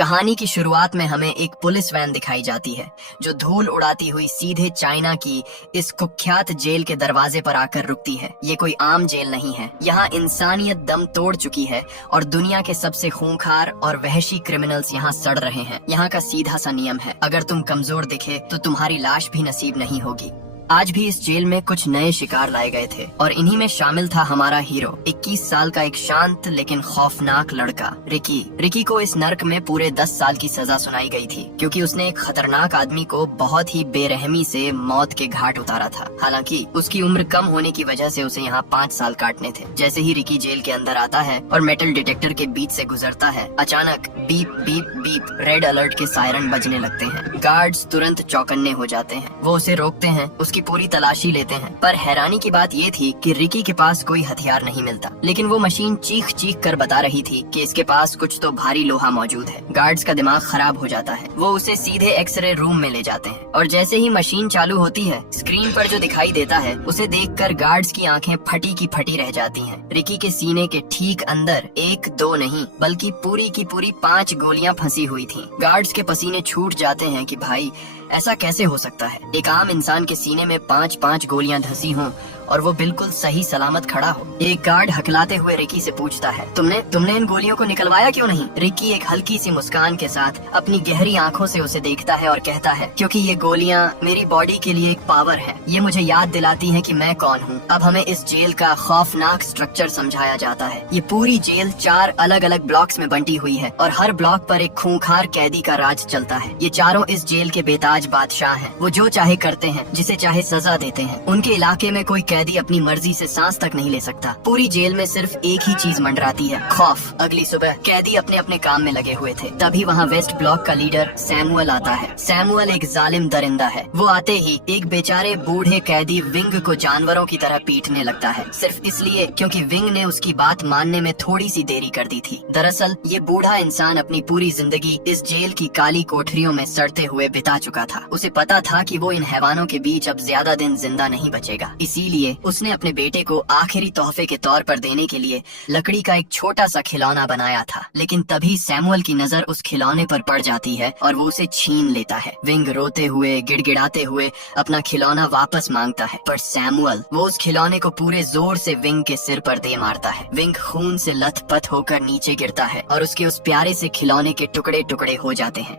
कहानी की शुरुआत में हमें एक पुलिस वैन दिखाई जाती है जो धूल उड़ाती हुई सीधे चाइना की इस कुख्यात जेल के दरवाजे पर आकर रुकती है। ये कोई आम जेल नहीं है। यहाँ इंसानियत दम तोड़ चुकी है और दुनिया के सबसे खूंखार और वहशी क्रिमिनल्स यहाँ सड़ रहे हैं। यहाँ का सीधा सा नियम है, अगर तुम कमजोर दिखे तो तुम्हारी लाश भी नसीब नहीं होगी। आज भी इस जेल में कुछ नए शिकार लाए गए थे और इन्हीं में शामिल था हमारा हीरो, 21 साल का एक शांत लेकिन खौफनाक लड़का रिकी। रिकी को इस नर्क में पूरे 10 साल की सजा सुनाई गई थी क्योंकि उसने एक खतरनाक आदमी को बहुत ही बेरहमी से मौत के घाट उतारा था। हालांकि उसकी उम्र कम होने की वजह से उसे यहाँ 5 साल काटने थे। जैसे ही रिकी जेल के अंदर आता है और मेटल डिटेक्टर के बीच से गुजरता है, अचानक beep beep beep red alert के सायरन बजने लगते हैं। गार्ड्स तुरंत चौकन्ने हो जाते हैं। वो उसे रोकते हैं, उसकी पूरी तलाशी लेते हैं। पर हैरानी की बात ये थी कि रिकी के पास कोई हथियार नहीं मिलता, लेकिन वो मशीन चीख चीख कर बता रही थी कि इसके पास कुछ तो भारी लोहा मौजूद है। गार्ड्स का दिमाग खराब हो जाता है। वो उसे सीधे एक्सरे रूम में ले जाते हैं और जैसे ही मशीन चालू होती है, स्क्रीन पर जो दिखाई देता है उसे देखकर गार्ड्स की आंखें फटी की फटी रह जाती हैं। रिकी के सीने के ठीक अंदर 1-2 नहीं बल्कि पूरी की पूरी 5 गोलियां फंसी हुई थीं। गार्ड्स के पसीने छूट जाते हैं कि भाई ऐसा कैसे हो सकता है, एक आम इंसान के सीने में 5-5 गोलियां धंसी हों और वो बिल्कुल सही सलामत खड़ा हो। एक गार्ड हकलाते हुए रिकी से पूछता है, तुमने इन गोलियों को निकलवाया क्यों नहीं? रिकी एक हल्की सी मुस्कान के साथ अपनी गहरी आंखों से उसे देखता है और कहता है, क्योंकि ये गोलियां मेरी बॉडी के लिए एक पावर है। ये मुझे याद दिलाती है कि मैं कौन हूँ। अब हमें इस जेल का खौफनाक स्ट्रक्चर समझाया जाता है। ये पूरी जेल 4 अलग अलग ब्लॉक्स में बंटी हुई है और हर ब्लॉक पर एक खूंखार कैदी का राज चलता है। ये चारों इस जेल के बेताज बादशाह हैं। वो जो चाहे करते हैं, जिसे चाहे सजा देते हैं। उनके इलाके में कोई कैदी अपनी मर्जी से सांस तक नहीं ले सकता। पूरी जेल में सिर्फ एक ही चीज मंडराती है, खौफ। अगली सुबह कैदी अपने अपने काम में लगे हुए थे। तभी वहाँ वेस्ट ब्लॉक का लीडर सैमुअल आता है। सैमुअल एक जालिम दरिंदा है। वो आते ही एक बेचारे बूढ़े कैदी विंग को जानवरों की तरह पीटने लगता है, सिर्फ इसलिए क्योंकि विंग ने उसकी बात मानने में थोड़ी सी देरी कर दी थी। दरअसल ये बूढ़ा इंसान अपनी पूरी जिंदगी इस जेल की काली कोठरियों में सड़ते हुए बिता चुका था। उसे पता था कि वो इन हैवानों के बीच अब ज्यादा दिन जिंदा नहीं बचेगा। इसीलिए उसने अपने बेटे को आखिरी तोहफे के तौर पर देने के लिए लकड़ी का एक छोटा सा खिलौना बनाया था। लेकिन तभी सैमुअल की नजर उस खिलौने पर पड़ जाती है और वो उसे छीन लेता है। विंग रोते हुए गिड़गिड़ाते हुए अपना खिलौना वापस मांगता है, पर सैमुअल वो उस खिलौने को पूरे जोर से विंग के सिर पर दे मारता है। विंग खून से लथपथ होकर नीचे गिरता है और उसके उस प्यारे से खिलौने के टुकड़े टुकड़े हो जाते हैं।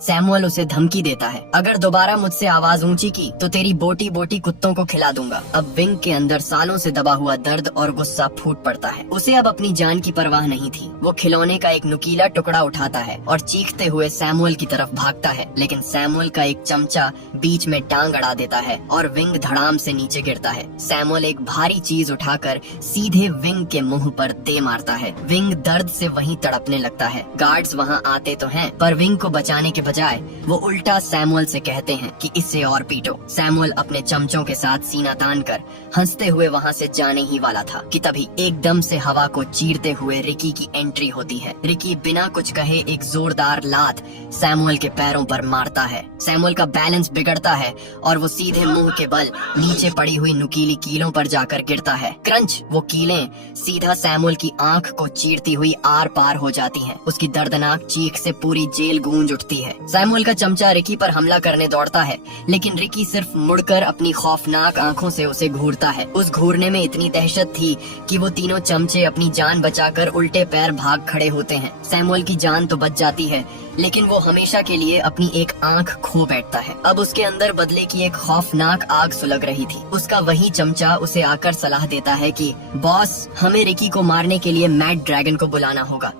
सैमुअल उसे धमकी देता है, अगर दोबारा मुझसे आवाज ऊंची की तो तेरी बोटी बोटी कुत्तों को खिला दूंगा। अब विंग के अंदर सालों से दबा हुआ दर्द और गुस्सा फूट पड़ता है। उसे अब अपनी जान की परवाह नहीं थी। वो खिलौने का एक नुकीला टुकड़ा उठाता है और चीखते हुए सैमुअल की तरफ भागता है, लेकिन सैमुअल का एक चमचा बीच में टांग अड़ा देता है और विंग धड़ाम से नीचे गिरता है। सैमुअल एक भारी चीज उठाकर सीधे विंग के मुंह पर दे मारता है। विंग दर्द से वहीं तड़पने लगता है। गार्ड्स वहाँ आते तो हैं, पर विंग को बचाने के बजाय वो उल्टा सैमुअल से कहते हैं कि इससे और पीटो। सैमुअल अपने चमचों के साथ सीना तान कर हंसते हुए वहाँ से जाने ही वाला था कि तभी एकदम से हवा को चीरते हुए रिकी की एंट्री होती है। रिकी बिना कुछ कहे एक जोरदार लात सैमुअल के पैरों पर मारता है। सैमुअल का बैलेंस बिगड़ता है और वो सीधे मुंह के बल नीचे पड़ी हुई नुकीली कीलों पर जाकर गिरता है। क्रंच! वो कीलें सीधा सैमुअल की आंख को चीरती हुई आर पार हो जाती हैं। उसकी दर्दनाक चीख से पूरी जेल गूंज उठती है। सैमुअल का चमचा रिकी पर हमला करने दौड़ता है, लेकिन रिकी सिर्फ मुड़कर अपनी खौफनाक आंखों से उसे घूरता है। उस घूरने में इतनी दहशत थी कि वो तीनों चमचे अपनी जान बचाकर उल्टे पैर भाग खड़े होते हैं। सैमुअल की जान तो बच जाती है, लेकिन वो हमेशा के लिए अपनी एक आंख खो बैठता है। अब उसके अंदर बदले की एक खौफनाक आग सुलग रही थी। उसका वही चमचा उसे आकर सलाह देता है कि बॉस, हमें रिकी को मारने के लिए मैड ड्रैगन को बुलाना होगा।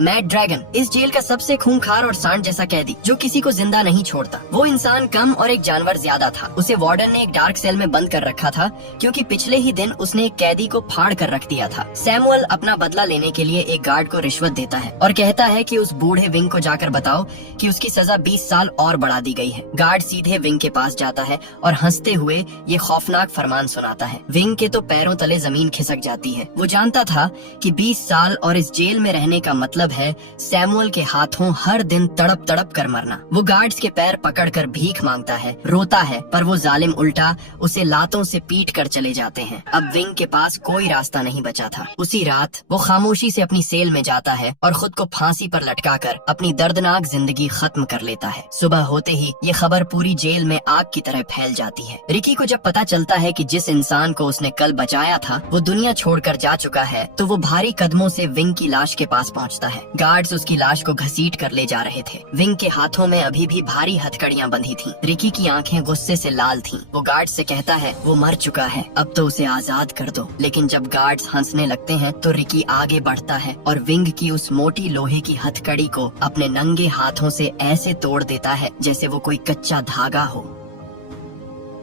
मैड ड्रैगन इस जेल का सबसे खूंखार और सांड जैसा कैदी जो किसी को जिंदा नहीं छोड़ता। वो इंसान कम और एक जानवर ज्यादा था। उसे वार्डन ने एक डार्क सेल में बंद कर रखा था क्योंकि पिछले ही दिन उसने एक कैदी को फाड़ कर रख दिया था। सैमुअल अपना बदला लेने के लिए एक गार्ड को रिश्वत देता है और कहता है कि उस बूढ़े विंग को जाकर बताओ कि उसकी सजा 20 साल और बढ़ा दी गई है। गार्ड सीधे विंग के पास जाता है और हंसते हुए ये खौफनाक फरमान सुनाता है। विंग के तो पैरों तले जमीन खिसक जाती है। वो जानता था कि 20 साल और इस जेल में रहने का मतलब मतलब है सैमुअल के हाथों हर दिन तड़प तड़प कर मरना। वो गार्ड्स के पैर पकड़कर भीख मांगता है, रोता है, पर वो जालिम उल्टा उसे लातों से पीट कर चले जाते हैं। अब विंग के पास कोई रास्ता नहीं बचा था। उसी रात वो खामोशी से अपनी सेल में जाता है और खुद को फांसी पर लटकाकर अपनी दर्दनाक जिंदगी खत्म कर लेता है। सुबह होते ही ये खबर पूरी जेल में आग की तरह फैल जाती है। रिकी को जब पता चलता है कि जिस इंसान को उसने कल बचाया था वो दुनिया छोड़कर जा चुका है, तो वो भारी कदमों से विंग की लाश के पास पहुंचता है। गार्ड्स उसकी लाश को घसीट कर ले जा रहे थे। विंग के हाथों में अभी भी भारी हथकड़ियां बंधी थीं। रिकी की आंखें गुस्से से लाल थीं। वो गार्ड्स से कहता है वो मर चुका है, अब तो उसे आजाद कर दो। लेकिन जब गार्ड्स हंसने लगते हैं तो रिकी आगे बढ़ता है और विंग की उस मोटी लोहे की हथकड़ी को अपने नंगे हाथों से ऐसे तोड़ देता है जैसे वो कोई कच्चा धागा हो।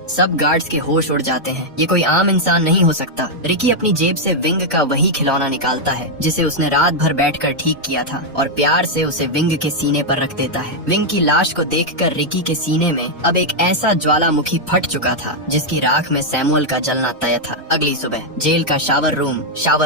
सब गार्ड्स के होश उड़ जाते हैं। ये कोई आम इंसान नहीं हो सकता। रिकी अपनी जेब से विंग का वही खिलौना निकालता है जिसे उसने रात भर बैठकर ठीक किया था और प्यार से उसे विंग के सीने पर रख देता है। विंग की लाश को देखकर रिकी के सीने में अब एक ऐसा ज्वालामुखी फट चुका था जिसकी राख में सैमुअल का जलना तय था। अगली सुबह जेल का शावर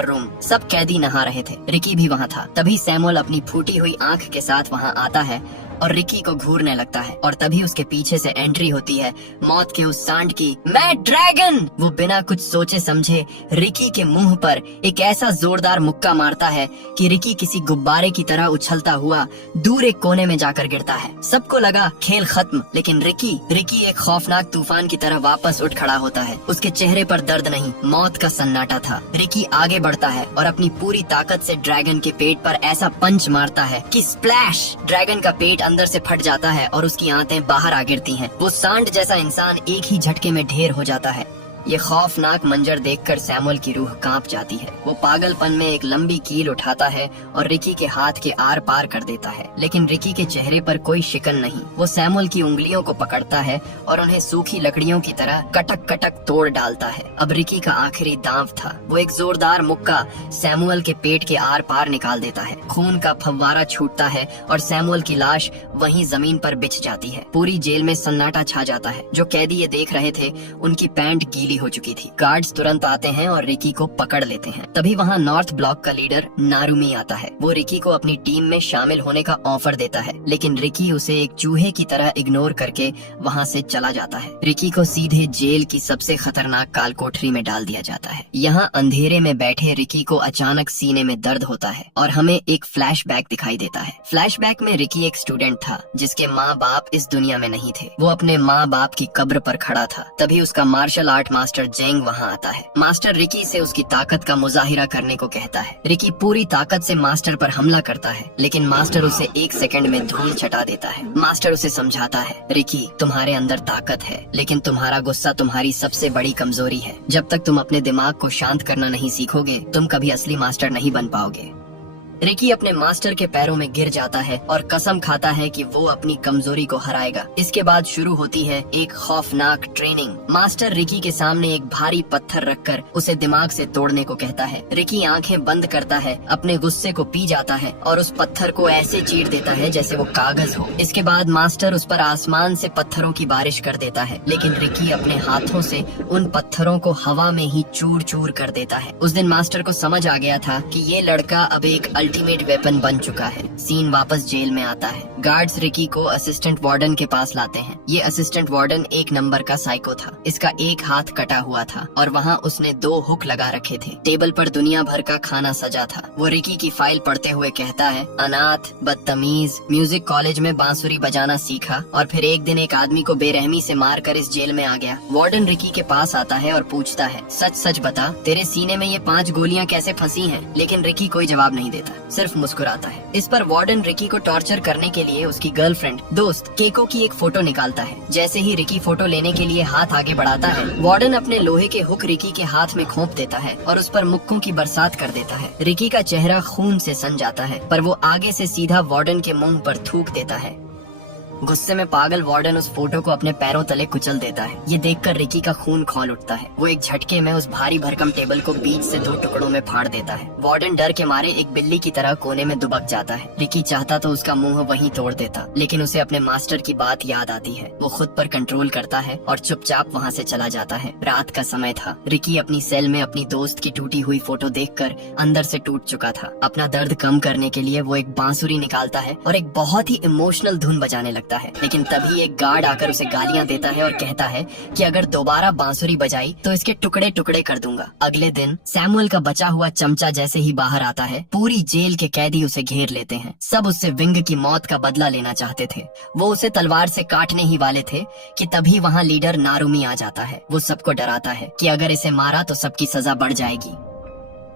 रूम सब कैदी नहा रहे थे। रिकी भी वहाँ था। तभी सैमुअल अपनी फूटी हुई आंख के साथ वहाँ आता है और रिकी को घूरने लगता है और तभी उसके पीछे से एंट्री होती है मौत के उस सांड की। मैं ड्रैगन! वो बिना कुछ सोचे समझे रिकी के मुंह पर एक ऐसा जोरदार मुक्का मारता है कि रिकी किसी गुब्बारे की तरह उछलता हुआ दूर एक कोने में जाकर गिरता है। सबको लगा खेल खत्म, लेकिन रिकी एक खौफनाक तूफान की तरह वापस उठ खड़ा होता है। उसके चेहरे पर दर्द नहीं, मौत का सन्नाटा था। रिकी आगे बढ़ता है और अपनी पूरी ताकत से ड्रैगन के पेट पर ऐसा पंच मारता है कि स्प्लैश! ड्रैगन का पेट अंदर से फट जाता है और उसकी आंतें बाहर आ गिरती हैं। वो सांड जैसा इंसान एक ही झटके में ढेर हो जाता है। ये खौफनाक मंजर देखकर सैमुअल की रूह कांप जाती है। वो पागलपन में एक लंबी कील उठाता है और रिकी के हाथ के आर पार कर देता है, लेकिन रिकी के चेहरे पर कोई शिकन नहीं। वो सैमुअल की उंगलियों को पकड़ता है और उन्हें सूखी लकड़ियों की तरह कटक कटक तोड़ डालता है। अब रिकी का आखिरी दांव था। वो एक जोरदार मुक्का सैमुअल के पेट के आर पार निकाल देता है। खून का फव्वारा छूटता है और सैमुअल की लाश वहीं जमीन पर बिछ जाती है। पूरी जेल में सन्नाटा छा जाता है। जो कैदी ये देख रहे थे उनकी पैंट गीली हो चुकी थी। गार्ड्स तुरंत आते हैं और रिकी को पकड़ लेते हैं। तभी वहाँ नॉर्थ ब्लॉक का लीडर नारुमी आता है। वो रिकी को अपनी टीम में शामिल होने का ऑफर देता है, लेकिन रिकी उसे एक चूहे की तरह इग्नोर करके वहाँ से चला जाता है। रिकी को सीधे जेल की सबसे खतरनाक काल कोठरी में डाल दिया जाता है। यहाँ अंधेरे में बैठे रिकी को अचानक सीने में दर्द होता है और हमें एक फ्लैशबैक दिखाई देता है। फ्लैशबैक में रिकी एक स्टूडेंट था जिसके माँ बाप इस दुनिया में नहीं थे। वो अपने माँ बाप की कब्र पर खड़ा था। तभी उसका मार्शल आर्ट मास्टर जेंग वहाँ आता है। मास्टर रिकी से उसकी ताकत का मुजाहिरा करने को कहता है। रिकी पूरी ताकत से मास्टर पर हमला करता है, लेकिन मास्टर उसे 1 सेकंड में धूल चटा देता है। मास्टर उसे समझाता है, रिकी तुम्हारे अंदर ताकत है, लेकिन तुम्हारा गुस्सा तुम्हारी सबसे बड़ी कमजोरी है। जब तक तुम अपने दिमाग को शांत करना नहीं सीखोगे तुम कभी असली मास्टर नहीं बन पाओगे। रिकी अपने मास्टर के पैरों में गिर जाता है और कसम खाता है कि वो अपनी कमजोरी को हराएगा। इसके बाद शुरू होती है एक खौफनाक ट्रेनिंग। मास्टर रिकी के सामने एक भारी पत्थर रखकर उसे दिमाग से तोड़ने को कहता है। रिकी आंखें बंद करता है, अपने गुस्से को पी जाता है और उस पत्थर को ऐसे चीर देता है जैसे वो कागज हो। इसके बाद मास्टर उस पर आसमान से पत्थरों की बारिश कर देता है, लेकिन रिकी अपने हाथों से उन पत्थरों को हवा में ही चूर चूर कर देता है। उस दिन मास्टर को समझ आ गया था कि ये लड़का अब एक अल्टीमेट वेपन बन चुका है। सीन वापस जेल में आता है। गार्ड्स रिकी को असिस्टेंट वार्डन के पास लाते हैं। ये असिस्टेंट वार्डन 1 नंबर का साइको था। इसका एक हाथ कटा हुआ था और वहाँ उसने 2 हुक लगा रखे थे। टेबल पर दुनिया भर का खाना सजा था। वो रिकी की फाइल पढ़ते हुए कहता है, अनाथ, बदतमीज, म्यूजिक कॉलेज में बांसुरी बजाना सीखा और फिर एक दिन एक आदमी को बेरहमी से मारकर इस जेल में आ गया। वार्डन रिकी के पास आता है और पूछता है, सच सच बता, तेरे सीने में ये 5 गोलियां कैसे फंसी हैं? लेकिन रिकी कोई जवाब नहीं देता, सिर्फ मुस्कुराता है। इस पर वार्डन रिकी को टॉर्चर करने के लिए उसकी गर्लफ्रेंड दोस्त केको की एक फोटो निकालता है। जैसे ही रिकी फोटो लेने के लिए हाथ आगे बढ़ाता है, वार्डन अपने लोहे के हुक रिकी के हाथ में घोंप देता है और उस पर मुक्कों की बरसात कर देता है। रिकी का चेहरा खून से सन जाता है, पर वो आगे से सीधा वार्डन के मुंह पर थूक देता है। गुस्से में पागल वार्डन उस फोटो को अपने पैरों तले कुचल देता है। ये देखकर रिकी का खून खौल उठता है। वो एक झटके में उस भारी भरकम टेबल को बीच से 2 टुकड़ों में फाड़ देता है। वार्डन डर के मारे एक बिल्ली की तरह कोने में दुबक जाता है। रिकी चाहता तो उसका मुंह वहीं तोड़ देता, लेकिन उसे अपने मास्टर की बात याद आती है। वो खुद पर कंट्रोल करता है और चुपचाप वहाँ से चला जाता है। रात का समय था। रिकी अपनी सेल में अपनी दोस्त की टूटी हुई फोटो देखकर अंदर से टूट चुका था। अपना दर्द कम करने के लिए वो एक बांसुरी निकालता है और एक बहुत ही इमोशनल धुन बजाने लगता है। लेकिन तभी एक गार्ड आकर उसे गालियां देता है और कहता है कि अगर दोबारा बांसुरी बजाई तो इसके टुकड़े टुकड़े कर दूंगा। अगले दिन सैमुअल का बचा हुआ चमचा जैसे ही बाहर आता है, पूरी जेल के कैदी उसे घेर लेते हैं। सब उससे विंग की मौत का बदला लेना चाहते थे। वो उसे तलवार से काटने ही वाले थे कि तभी वहाँ लीडर नारुमी आ जाता है। वो सबको डराता है कि अगर इसे मारा तो सबकी सजा बढ़ जाएगी।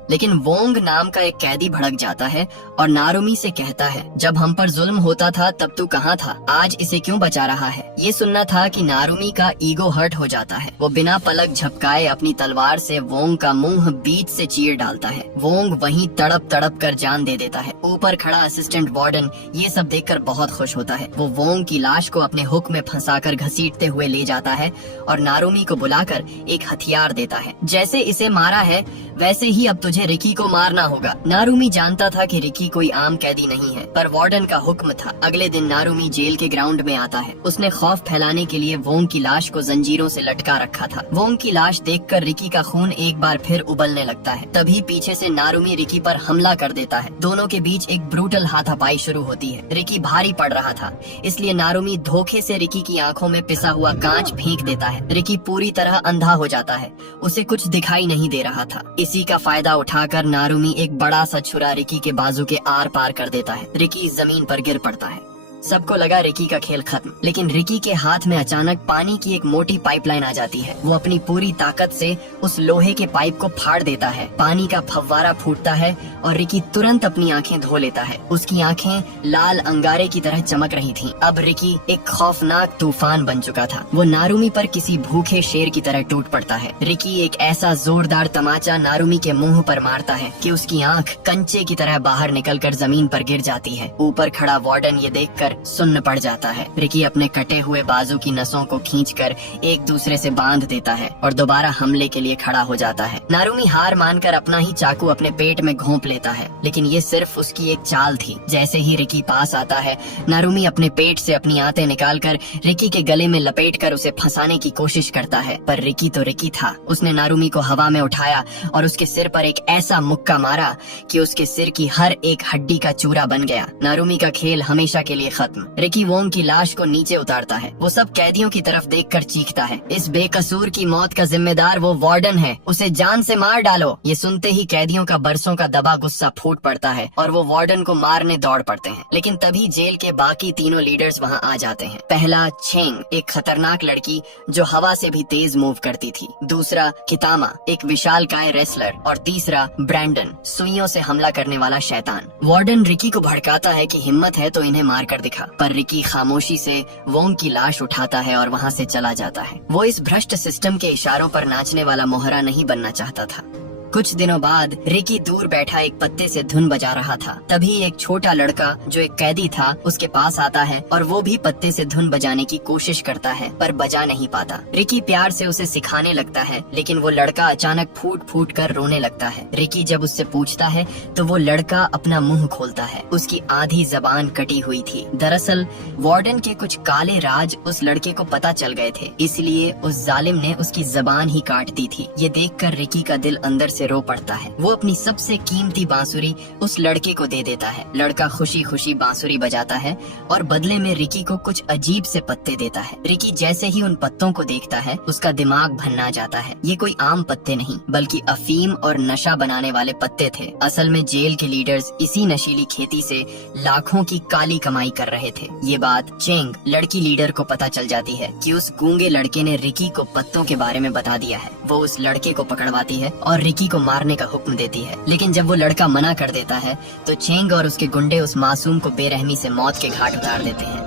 लेकिन वोंग नाम का एक कैदी भड़क जाता है और नारुमी से कहता है, जब हम पर जुल्म होता था तब तू कहाँ था? आज इसे क्यों बचा रहा है? ये सुनना था कि नारुमी का ईगो हर्ट हो जाता है। वो बिना पलक झपकाए अपनी तलवार से वोंग का मुंह बीच से चीर डालता है। वोंग वहीं तड़प तड़प कर जान दे देता है। ऊपर खड़ा असिस्टेंट वार्डन ये सब देखकर बहुत खुश होता है। वो वोंग की लाश को अपने हुक में फंसाकर घसीटते हुए ले जाता है और नारुमी को बुलाकर एक हथियार देता है। जैसे इसे मारा है वैसे ही अब तुझे रिकी को मारना होगा। नारुमी जानता था कि रिकी कोई आम कैदी नहीं है, पर वार्डन का हुक्म था। अगले दिन नारुमी जेल के ग्राउंड में आता है। उसने खौफ फैलाने के लिए वोंग की लाश को जंजीरों से लटका रखा था। वोंग की लाश देखकर रिकी का खून एक बार फिर उबलने लगता है। तभी पीछे से नारुमी रिकी पर हमला कर देता है। दोनों के बीच एक ब्रूटल हाथापाई शुरू होती है। रिकी भारी पड़ रहा था, इसलिए नारुमी धोखे से रिकी की आंखों में पिसा हुआ कांच फेंक देता है। रिकी पूरी तरह अंधा हो जाता है। उसे कुछ दिखाई नहीं दे रहा था। इसी का फायदा उठाकर नारुमी एक बड़ा सा छुरा रिकी के बाजू के आर पार कर देता है। रिकी जमीन पर गिर पड़ता है। सबको लगा रिकी का खेल खत्म, लेकिन रिकी के हाथ में अचानक पानी की एक मोटी पाइपलाइन आ जाती है। वो अपनी पूरी ताकत से उस लोहे के पाइप को फाड़ देता है। पानी का फव्वारा फूटता है और रिकी तुरंत अपनी आंखें धो लेता है। उसकी आंखें लाल अंगारे की तरह चमक रही थीं। अब रिकी एक खौफनाक तूफान बन चुका था। वो नारुमी पर किसी भूखे शेर की तरह टूट पड़ता है। रिकी एक ऐसा जोरदार तमाचा नारुमी के मुंह पर मारता है कि उसकी आंख कंचे की तरह बाहर निकलकर जमीन पर गिर जाती है। ऊपर खड़ा वार्डन ये देखकर सुन्न पड़ जाता है। रिकी अपने कटे हुए बाजू की नसों को खींचकर एक दूसरे से बांध देता है और दोबारा हमले के लिए खड़ा हो जाता है। नारुमी हार मानकर अपना ही चाकू अपने पेट में घोंप लेता है, लेकिन ये सिर्फ उसकी एक चाल थी। जैसे ही रिकी पास आता है, नारुमी अपने पेट से अपनी आंतें निकालकर रिकी के गले में लपेटकर उसे फंसाने की कोशिश करता है। पर रिकी तो रिकी था। उसने नारुमी को हवा में उठाया और उसके सिर पर एक ऐसा मुक्का मारा कि उसके सिर की हर एक हड्डी का चूरा बन गया। नारुमी का खेल हमेशा के लिए खत्म। रिकी वोंग की लाश को नीचे उतारता है। वो सब कैदियों की तरफ देखकर चीखता है, इस बेकसूर की मौत का जिम्मेदार वो वार्डन है, उसे जान से मार डालो। ये सुनते ही कैदियों का बरसों का दबा गुस्सा फूट पड़ता है और वो वार्डन को मारने दौड़ पड़ते हैं। लेकिन तभी जेल के बाकी तीनों लीडर्स वहाँ आ जाते हैं। पहला छेंग, एक खतरनाक लड़की जो हवा से भी तेज मूव करती थी। दूसरा कितामा, एक विशालकाय रेसलर। और तीसरा ब्रैंडन, सुइयों से हमला करने वाला शैतान। वार्डन रिकी को भड़काता है कि हिम्मत है तो इन्हें मार कर दिखा, पर रिकी खामोशी से वोंग की लाश उठाता है और वहाँ से चला जाता है। वो इस भ्रष्ट सिस्टम के इशारों पर नाचने वाला मोहरा नहीं बनना चाहता था। कुछ दिनों बाद रिकी दूर बैठा एक पत्ते से धुन बजा रहा था। तभी एक छोटा लड़का जो एक कैदी था उसके पास आता है और वो भी पत्ते से धुन बजाने की कोशिश करता है, पर बजा नहीं पाता। रिकी प्यार से उसे सिखाने लगता है, लेकिन वो लड़का अचानक फूट फूट कर रोने लगता है। रिकी जब उससे पूछता है तो वो लड़का अपना मुंह खोलता है। उसकी आधी जबान कटी हुई थी। दरअसल वार्डन के कुछ काले राज उस लड़के को पता चल गए थे, इसलिए उस जालिम ने उसकी जबान ही काट दी थी। ये देखकर रिकी का दिल अंदर से रो पड़ता है। वो अपनी सबसे कीमती बांसुरी उस लड़के को दे देता है। लड़का खुशी खुशी बांसुरी बजाता है और बदले में रिकी को कुछ अजीब से पत्ते देता है। रिकी जैसे ही उन पत्तों को देखता है उसका दिमाग भन्ना जाता है। ये कोई आम पत्ते नहीं बल्कि अफीम और नशा बनाने वाले पत्ते थे। असल में जेल के लीडर्स इसी नशीली खेती से लाखों की काली कमाई कर रहे थे। ये बात चेंग, लड़की लीडर को पता चल जाती है कि उस गूंगे लड़के ने रिकी को पत्तों के बारे में बता दिया है। वो उस लड़के को पकड़वाती है और रिकी को मारने का हुक्म देती है, लेकिन जब वो लड़का मना कर देता है तो चेंग और उसके गुंडे उस मासूम को बेरहमी से मौत के घाट उतार देते हैं।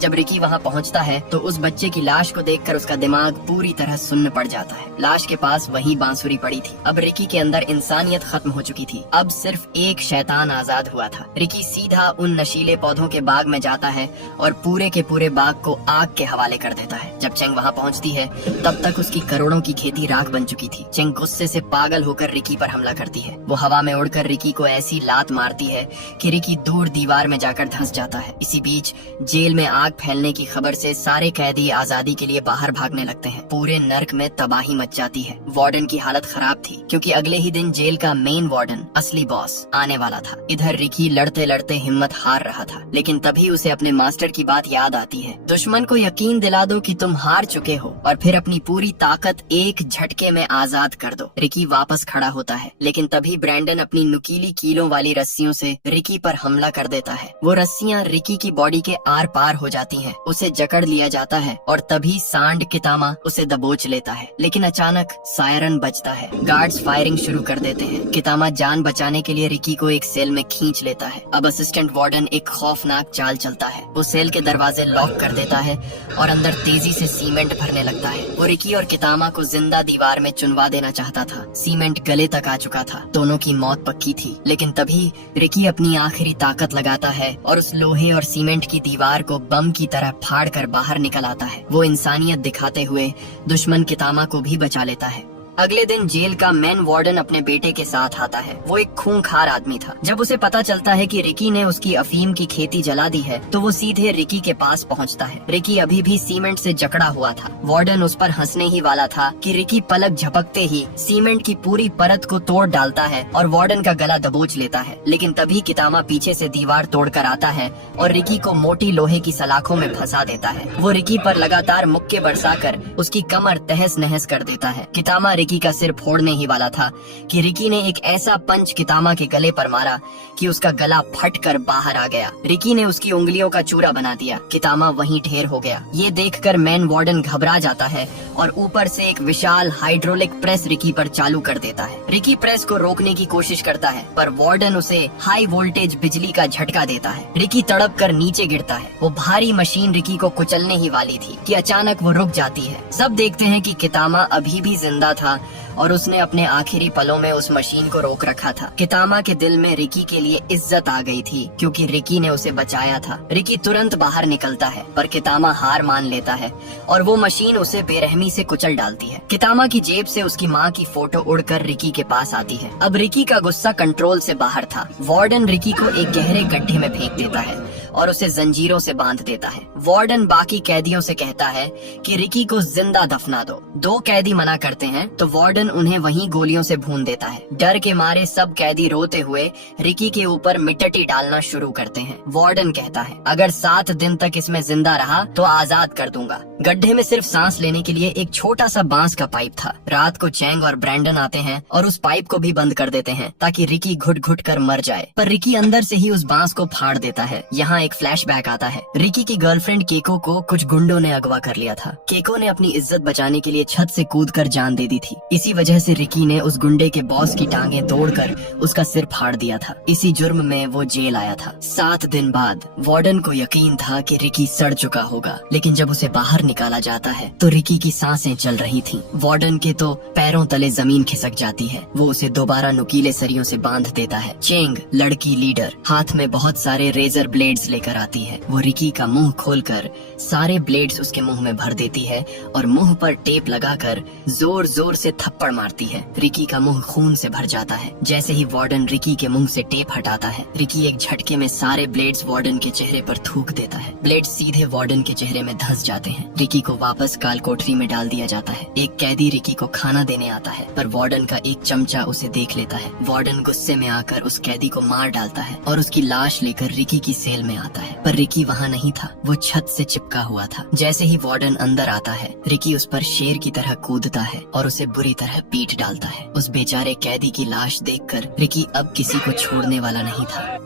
जब रिकी वहाँ पहुँचता है तो उस बच्चे की लाश को देखकर उसका दिमाग पूरी तरह सुन्न पड़ जाता है। लाश के पास वही बांसुरी पड़ी थी। अब रिकी के अंदर इंसानियत खत्म हो चुकी थी। अब सिर्फ एक शैतान आजाद हुआ था। रिकी सीधा उन नशीले पौधों के बाग में जाता है और पूरे के पूरे बाग को आग के हवाले कर देता है। जब चेंग वहाँ पहुँचती है तब तक उसकी करोड़ों की खेती राख बन चुकी थी। चेंग गुस्से से पागल होकर रिकी पर हमला करती है। वो हवा में उड़कर रिकी को ऐसी लात मारती है कि रिकी दूर दीवार में जाकर धंस जाता है। इसी बीच जेल में आग फैलने की खबर से सारे कैदी आजादी के लिए बाहर भागने लगते हैं। पूरे नर्क में तबाही मच जाती है। वार्डन की हालत खराब थी क्योंकि अगले ही दिन जेल का मेन वार्डन, असली बॉस, आने वाला था। इधर रिकी लड़ते लड़ते हिम्मत हार रहा था, लेकिन तभी उसे अपने मास्टर की बात याद आती है। दुश्मन को यकीन दिला दो कि तुम हार चुके हो और फिर अपनी पूरी ताकत एक झटके में आजाद कर दो। रिकी वापस खड़ा होता है, लेकिन तभी ब्रैंडन अपनी नुकीली कीलों वाली रस्सियों से रिकी पर हमला कर देता है। वो रस्सियां रिकी की बॉडी के आर पार हो जाती हैं। उसे जकड़ लिया जाता है और तभी सांड कितामा उसे दबोच लेता है। लेकिन अचानक सायरन बजता है। गार्ड्स फायरिंग शुरू कर देते हैं। कितामा जान बचाने के लिए रिकी को एक सेल में खींच लेता है। अब असिस्टेंट वार्डन एक खौफनाक चाल चलता है। वो सेल के दरवाजे लॉक कर देता है और अंदर तेजी से सीमेंट भरने लगता है। वो रिकी और कितामा को जिंदा दीवार में चुनवा देना चाहता था। सीमेंट गले तक आ चुका था। दोनों की मौत पक्की थी। लेकिन तभी रिकी अपनी आखिरी ताकत लगाता है और उस लोहे और सीमेंट की दीवार को बम की तरह फाड़ कर बाहर निकल आता है। वो इंसानियत दिखाते हुए दुश्मन कितामा को भी बचा लेता है। अगले दिन जेल का मेन वार्डन अपने बेटे के साथ आता है। वो एक खूंखार आदमी था। जब उसे पता चलता है कि रिकी ने उसकी अफीम की खेती जला दी है तो वो सीधे रिकी के पास पहुंचता है। रिकी अभी भी सीमेंट से जकड़ा हुआ था। वार्डन उस पर हंसने ही वाला था कि रिकी पलक झपकते ही सीमेंट की पूरी परत को तोड़ डालता है और वार्डन का गला दबोच लेता है। लेकिन तभी कितामा पीछे से दीवार तोड़कर आता है और रिकी को मोटी लोहे की सलाखों में फंसा देता है। वो रिकी पर लगातार मुक्के बरसाकर उसकी कमर तहस नहस कर देता है। कितामा रिकी का सिर फोड़ने ही वाला था कि रिकी ने एक ऐसा पंच कितामा के गले पर मारा कि उसका गला फटकर बाहर आ गया। रिकी ने उसकी उंगलियों का चूरा बना दिया। कितामा वहीं ढेर हो गया। ये देखकर मैन वार्डन घबरा जाता है और ऊपर से एक विशाल हाइड्रोलिक प्रेस रिकी पर चालू कर देता है। रिकी प्रेस को रोकने की कोशिश करता है पर वार्डन उसे हाई वोल्टेज बिजली का झटका देता है। रिकी तड़प कर नीचे गिरता है। वो भारी मशीन रिकी को कुचलने ही वाली थी कि अचानक वो रुक जाती है। सब देखते हैं कि कितामा अभी भी जिंदा था और उसने अपने आखिरी पलों में उस मशीन को रोक रखा था। कितामा के दिल में रिकी के लिए इज्जत आ गई थी क्योंकि रिकी ने उसे बचाया था। रिकी तुरंत बाहर निकलता है पर कितामा हार मान लेता है और वो मशीन उसे बेरहमी से कुचल डालती है। कितामा की जेब से उसकी माँ की फोटो उड़कर रिकी के पास आती है। अब रिकी का गुस्सा कंट्रोल से बाहर था। वार्डन रिकी को एक गहरे गड्ढे में फेंक देता है और उसे जंजीरों से बांध देता है। वार्डन बाकी कैदियों से कहता है कि रिकी को जिंदा दफना दो। 2 कैदी मना करते हैं तो वार्डन उन्हें वहीं गोलियों से भून देता है। डर के मारे सब कैदी रोते हुए रिकी के ऊपर मिट्टी डालना शुरू करते हैं। वार्डन कहता है अगर 7 दिन तक इसमें जिंदा रहा तो आजाद कर दूंगा। गड्ढे में सिर्फ सांस लेने के लिए एक छोटा सा बांस का पाइप था। रात को चैंग और ब्रैंडन आते हैं और उस पाइप को भी बंद कर देते हैं ताकि रिकी घुट घुट कर मर जाए, पर रिकी अंदर से ही उस बांस को फाड़ देता है। यहाँ एक फ्लैशबैक आता है। रिकी की गर्लफ्रेंड केको को कुछ गुंडों ने अगवा कर लिया था। केको ने अपनी इज्जत बचाने के लिए छत से कूदकर जान दे दी थी। इसी वजह से रिकी ने उस गुंडे के बॉस की टांगें तोड़कर उसका सिर फाड़ दिया था। इसी जुर्म में वो जेल आया था। 7 दिन बाद वार्डन को यकीन था कि रिकी सड़ चुका होगा, लेकिन जब उसे बाहर निकाला जाता है तो रिकी की सांसें चल रही थीं। वार्डन के तो पैरों तले जमीन खिसक जाती है। वो उसे दोबारा नुकीले सरियों से बांध देता है। चेंग, लड़की लीडर, हाथ में बहुत सारे रेजर ब्लेड्स लेकर आती है। वो रिकी का मुंह खोलकर सारे ब्लेड्स उसके मुंह में भर देती है और मुंह पर टेप लगाकर जोर जोर से थप्पड़ मारती है। रिकी का मुंह खून से भर जाता है। जैसे ही वार्डन रिकी के मुंह से टेप हटाता है, रिकी एक झटके में सारे ब्लेड्स वार्डन के चेहरे पर थूक देता है। ब्लेड्स सीधे वार्डन के चेहरे में धंस जाते हैं। रिकी को वापस काल कोठरी में डाल दिया जाता है। एक कैदी रिकी को खाना देने आता है पर वार्डन का एक चमचा उसे देख लेता है। वार्डन गुस्से में आकर उस कैदी को मार डालता है और उसकी लाश लेकर रिकी की सेल में आता है, पर रिकी वहाँ नहीं था। वो छत से चिपका हुआ था। जैसे ही वार्डन अंदर आता है, रिकी उस पर शेर की तरह कूदता है और उसे बुरी तरह पीट डालता है। उस बेचारे कैदी की लाश देखकर रिकी अब किसी को छोड़ने वाला नहीं था।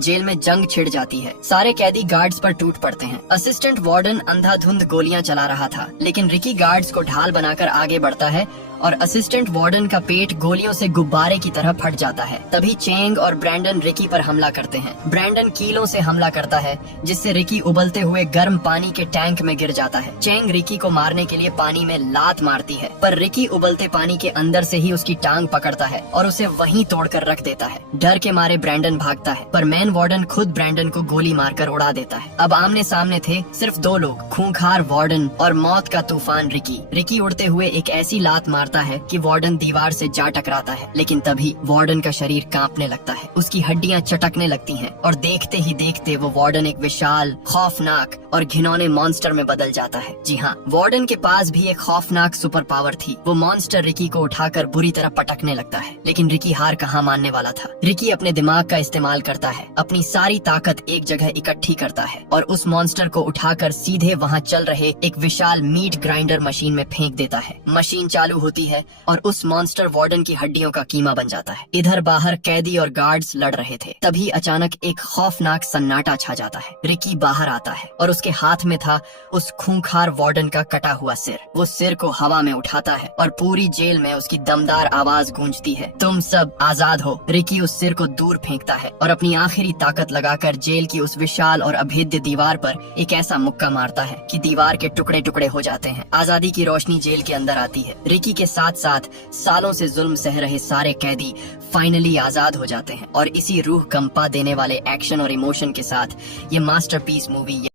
जेल में जंग छिड़ जाती है। सारे कैदी गार्ड्स पर टूट पड़ते हैं। असिस्टेंट वार्डन अंधाधुंध गोलियां चला रहा था, लेकिन रिकी गार्ड्स को ढाल बनाकर आगे बढ़ता है और असिस्टेंट वार्डन का पेट गोलियों से गुब्बारे की तरह फट जाता है। तभी चेंग और ब्रैंडन रिकी पर हमला करते हैं। ब्रैंडन कीलों से हमला करता है जिससे रिकी उबलते हुए गर्म पानी के टैंक में गिर जाता है। चेंग रिकी को मारने के लिए पानी में लात मारती है, पर रिकी उबलते पानी के अंदर से ही उसकी टांग पकड़ता है और उसे वहीं तोड़कर रख देता है। डर के मारे ब्रैंडन भागता है, पर मैन वार्डन खुद ब्रैंडन को गोली मारकर उड़ा देता है। अब आमने सामने थे सिर्फ दो लोग, खूंखार वार्डन और मौत का तूफान रिकी। रिकी उड़ते हुए एक ऐसी लात मारता है कि वार्डन दीवार से जा टकराता है, लेकिन तभी वार्डन का शरीर कांपने लगता है, उसकी हड्डियां चटकने लगती हैं और देखते ही देखते वो वार्डन एक विशाल, खौफनाक और घिनौने मॉन्स्टर में बदल जाता है। जी हाँ, वार्डन के पास भी एक खौफनाक सुपर पावर थी। वो मॉन्स्टर रिकी को उठाकर बुरी तरह पटकने लगता है, लेकिन रिकी हार कहाँ मानने वाला था। रिकी अपने दिमाग का इस्तेमाल करता है, अपनी सारी ताकत एक जगह इकट्ठी करता है और उस मॉन्स्टर को उठाकर सीधे वहाँ चल रहे एक विशाल मीट ग्राइंडर मशीन में फेंक देता है। मशीन चालू होती है और उस मॉन्स्टर वार्डन की हड्डियों का कीमा बन जाता है। इधर बाहर कैदी और गार्ड्स लड़ रहे थे। तभी अचानक एक खौफनाक सन्नाटा छा जाता है। रिकी बाहर आता है और उसके हाथ में था उस खूंखार वार्डन का कटा हुआ सिर। वो सिर को हवा में उठाता है और पूरी जेल में उसकी दमदार आवाज गूंजती है, तुम सब आजाद हो। रिकी उस सिर को दूर फेंकता है और अपनी आखिरी ताकत लगाकर जेल की उस विशाल और अभेद्य दीवार पर एक ऐसा मुक्का मारता है कि दीवार के टुकड़े टुकड़े हो जाते हैं। आजादी की रोशनी जेल के अंदर आती है। रिकी के साथ साथ सालों से जुल्म सह रहे सारे कैदी फाइनली आजाद हो जाते हैं और इसी रूह कंपा देने वाले एक्शन और इमोशन के साथ ये मास्टरपीस मूवी